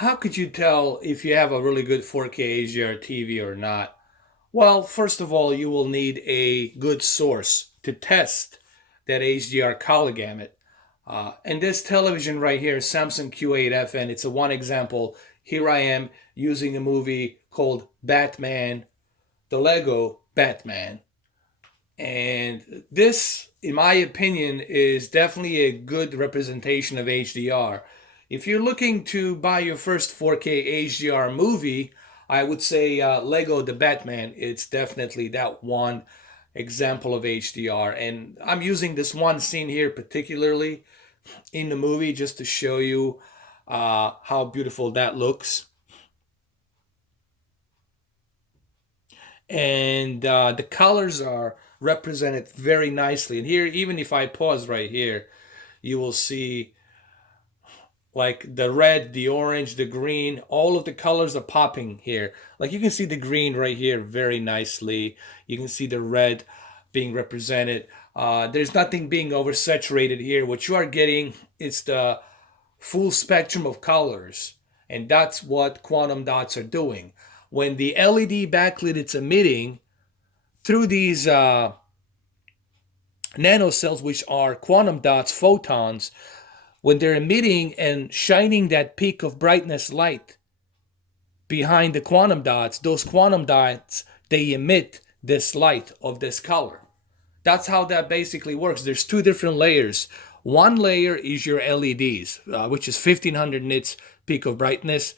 How could you tell if you have a really good 4K HDR TV or not? Well, first of all, you will need a good source to test that HDR color gamut. And this television right here, Samsung Q8FN, it's a one example. Here I am using a movie called Batman, the Lego Batman. And this, in my opinion, is definitely a good representation of HDR. If you're looking to buy your first 4K HDR movie, I would say Lego the Batman. It's definitely that one example of HDR. And I'm using this one scene here particularly in the movie just to show you how beautiful that looks. And the colors are represented very nicely. And here, even if I pause right here, you will see like the red, the orange, the green, all of the colors are popping here. Like you can see the green right here very nicely. You can see the red being represented. There's nothing being oversaturated here. What you are getting is the full spectrum of colors. And that's what quantum dots are doing. When the LED backlit it's emitting through these nanocells, which are quantum dots, photons, when they're emitting and shining that peak of brightness light behind the quantum dots, those quantum dots, they emit this light of this color. That's how that basically works. There's two different layers. One layer is your LEDs, which is 1500 nits peak of brightness.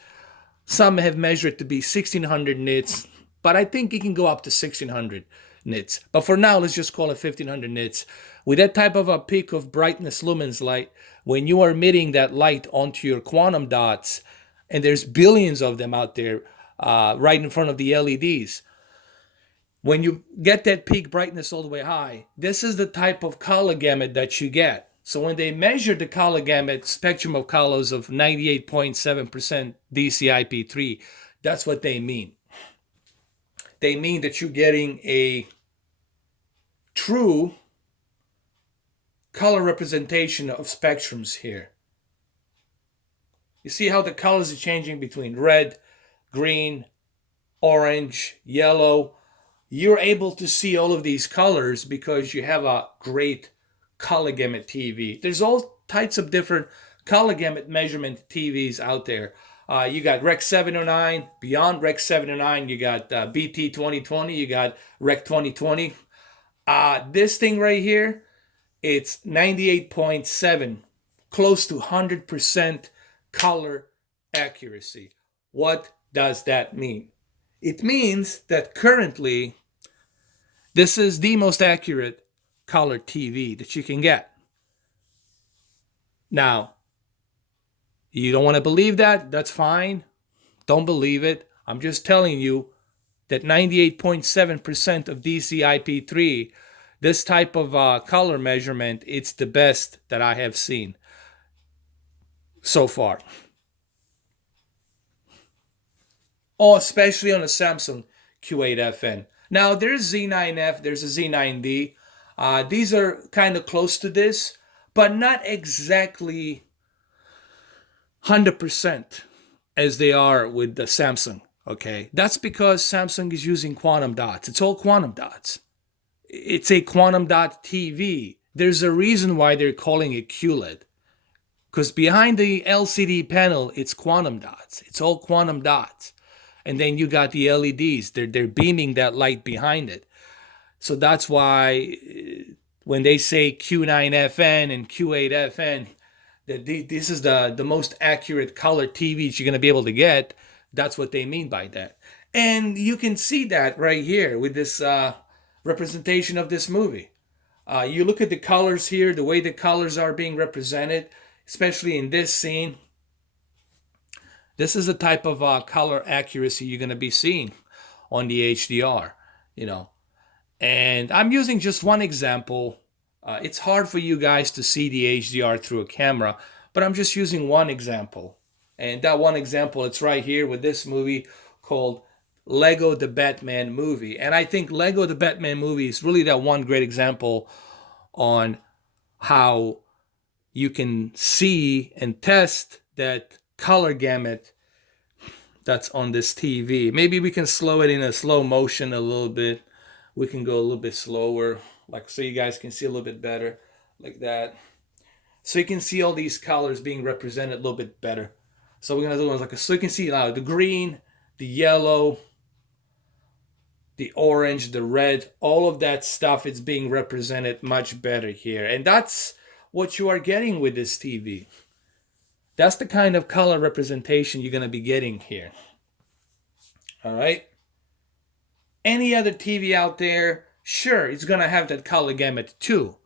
Some have measured to be 1600 nits, but I think it can go up to 1600 nits. But for now, let's just call it 1500 nits. With that type of a peak of brightness lumens light, when you are emitting that light onto your quantum dots, and there's billions of them out there right in front of the LEDs, when you get that peak brightness all the way high, this is the type of color gamut that you get. So when they measure the color gamut spectrum of colors of 98.7% DCI-P3, that's what they mean. They mean that you're getting a true color representation of spectrums here. You see how the colors are changing between red, green, orange, yellow. You're able to see all of these colors because you have a great color gamut TV. There's all types of different color gamut measurement TVs out there. You got Rec 709, beyond Rec 709, you got BT 2020, you got Rec 2020. This thing right here, it's 98.7, close to 100% color accuracy. What does that mean? It means that currently, this is the most accurate color TV that you can get. Now, you don't want to believe that? That's fine. Don't believe it. I'm just telling you that 98.7% of DCI-P3, this type of color measurement, it's the best that I have seen so far. Oh, especially on a Samsung Q8FN. Now, there's Z9F, there's a Z9D. These are kind of close to this, but not exactly 100% as they are with the Samsung. Okay, that's because Samsung is using quantum dots. It's all quantum dots. It's a quantum dot TV. There's a reason why they're calling it QLED. Because behind the LCD panel, it's quantum dots. It's all quantum dots. And then you got the LEDs. They're beaming that light behind it. So that's why when they say Q9FN and Q8FN, that this is the most accurate color TVs you're going to be able to get. That's what they mean by that. And you can see that right here with this representation of this movie. You look at the colors here, the way the colors are being represented, especially in this scene. This is the type of color accuracy you're going to be seeing on the HDR, you know. And I'm using just one example. It's hard for you guys to see the HDR through a camera, but I'm just using one example. And that one example, it's right here with this movie called Lego the Batman Movie. And I think Lego the Batman Movie is really that one great example on how you can see and test that color gamut that's on this TV. Maybe we can slow it in a slow motion a little bit. We can go a little bit slower, like so you guys can see a little bit better, like that. So you can see all these colors being represented a little bit better. So we're gonna do like so you can see now the green, the yellow, the orange, the red, all of that stuff is being represented much better here. And that's what you are getting with this TV. That's the kind of color representation you're going to be getting here. All right. Any other TV out there, sure, it's going to have that color gamut too.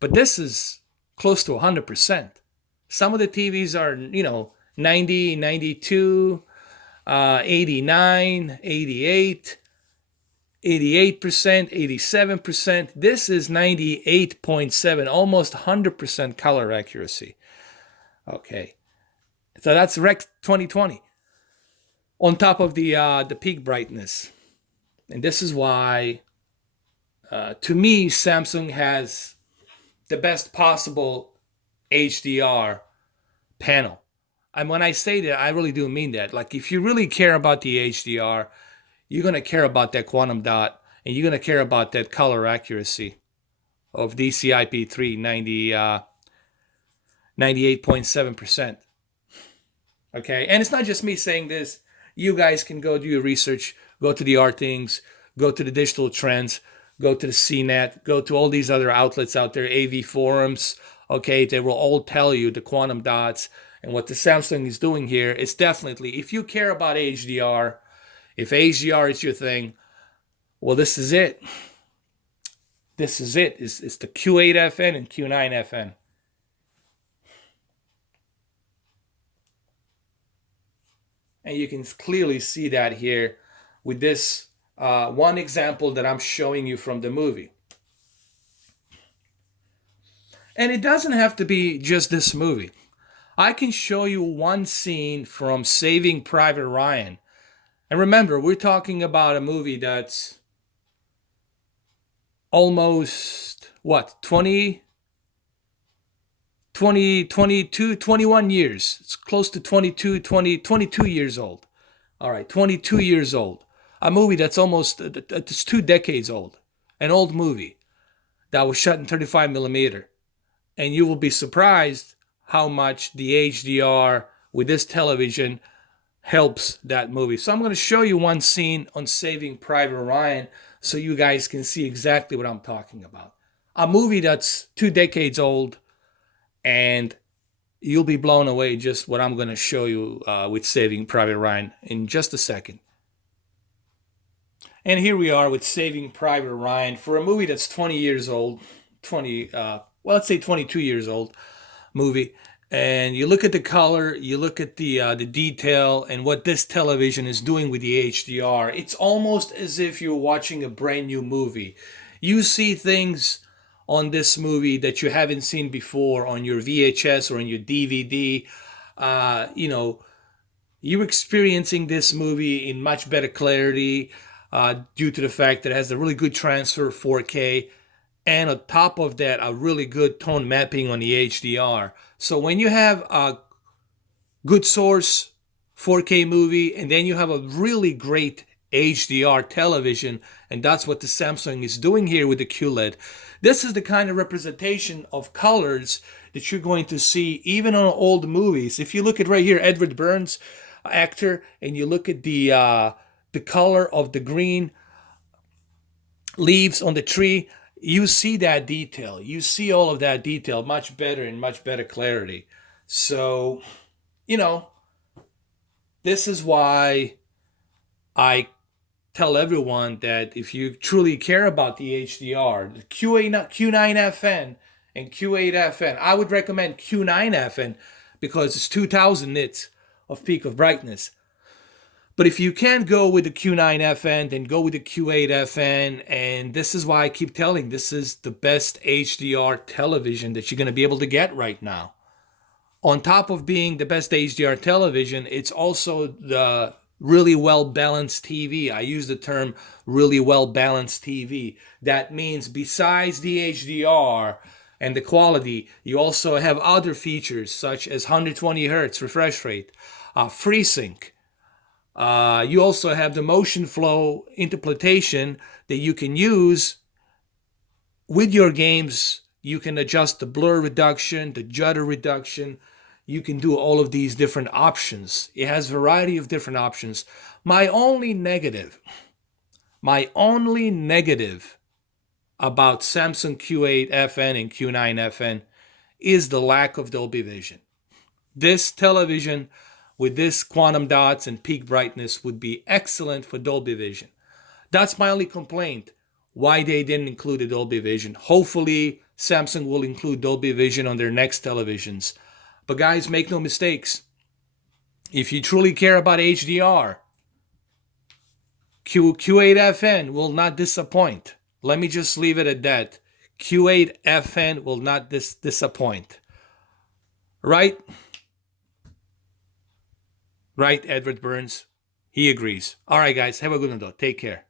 But this is close to 100%. Some of the TVs are, 90, 92, 89, 88, 88%, 87%. This is 98.7, almost 100% color accuracy. Okay. So that's Rec 2020 on top of the peak brightness. And this is why, to me, Samsung has the best possible HDR panel. And when I say that, I really do mean that. Like, if you really care about the HDR, you're going to care about that quantum dot, and you're going to care about that color accuracy of DCI-P3 98.7%. Okay, and it's not just me saying this. You guys can go do your research, go to the Artings, go to the Digital Trends, go to the CNET, go to all these other outlets out there, AV forums. Okay, they will all tell you the quantum dots and what the Samsung is doing here. It's definitely, if you care about HDR, if HDR is your thing, well, this is it. This is it. It's the Q8 FN and Q9 FN. And you can clearly see that here with this one example that I'm showing you from the movie. And it doesn't have to be just this movie. I can show you one scene from Saving Private Ryan. And remember, we're talking about a movie that's almost, 21 years. It's close to 22 years old. All right, 22 years old. A movie that's it's 2 decades old. An old movie that was shot in 35 millimeter. And you will be surprised how much the HDR with this television helps that movie. So I'm going to show you one scene on Saving Private Ryan so you guys can see exactly what I'm talking about. A movie that's 2 decades old, and you'll be blown away just what I'm going to show you with Saving Private Ryan in just a second. And here we are with Saving Private Ryan for a movie that's 20 years old, let's say 22 years old movie. And you look at the color, you look at the detail, and what this television is doing with the HDR. It's almost as if you're watching a brand new movie. You see things on this movie that you haven't seen before on your VHS or on your DVD. You're experiencing this movie in much better clarity due to the fact that it has a really good transfer 4K. And on top of that, a really good tone mapping on the HDR. So when you have a good source 4K movie, and then you have a really great HDR television, and that's what the Samsung is doing here with the QLED. This is the kind of representation of colors that you're going to see even on old movies. If you look at right here, Edward Burns, actor, and you look at the color of the green leaves on the tree, you see that detail. You see all of that detail much better in much better clarity. So, this is why I tell everyone that if you truly care about the HDR, the Q9FN and Q8 FN, I would recommend Q9 FN because it's 2000 nits of peak of brightness. But if you can't go with the Q9 FN, then go with the Q8 FN. And this is why I keep telling, this is the best HDR television that you're going to be able to get right now. On top of being the best HDR television, it's also the really well-balanced TV. I use the term really well-balanced TV. That means besides the HDR and the quality, you also have other features such as 120 Hz refresh rate, FreeSync, You also have the motion flow interpolation that you can use with your games. You can adjust the blur reduction, the judder reduction. You can do all of these different options. It has a variety of different options. My only negative about Samsung Q8 FN and Q9 FN is the lack of Dolby Vision. This television with this quantum dots and peak brightness would be excellent for Dolby Vision. That's my only complaint. Why they didn't include a Dolby Vision. Hopefully, Samsung will include Dolby Vision on their next televisions. But guys, make no mistakes. If you truly care about HDR, Q8FN will not disappoint. Let me just leave it at that. Q8FN will not disappoint. Right? Right, Edward Burns? He agrees. All right, guys. Have a good one, though. Take care.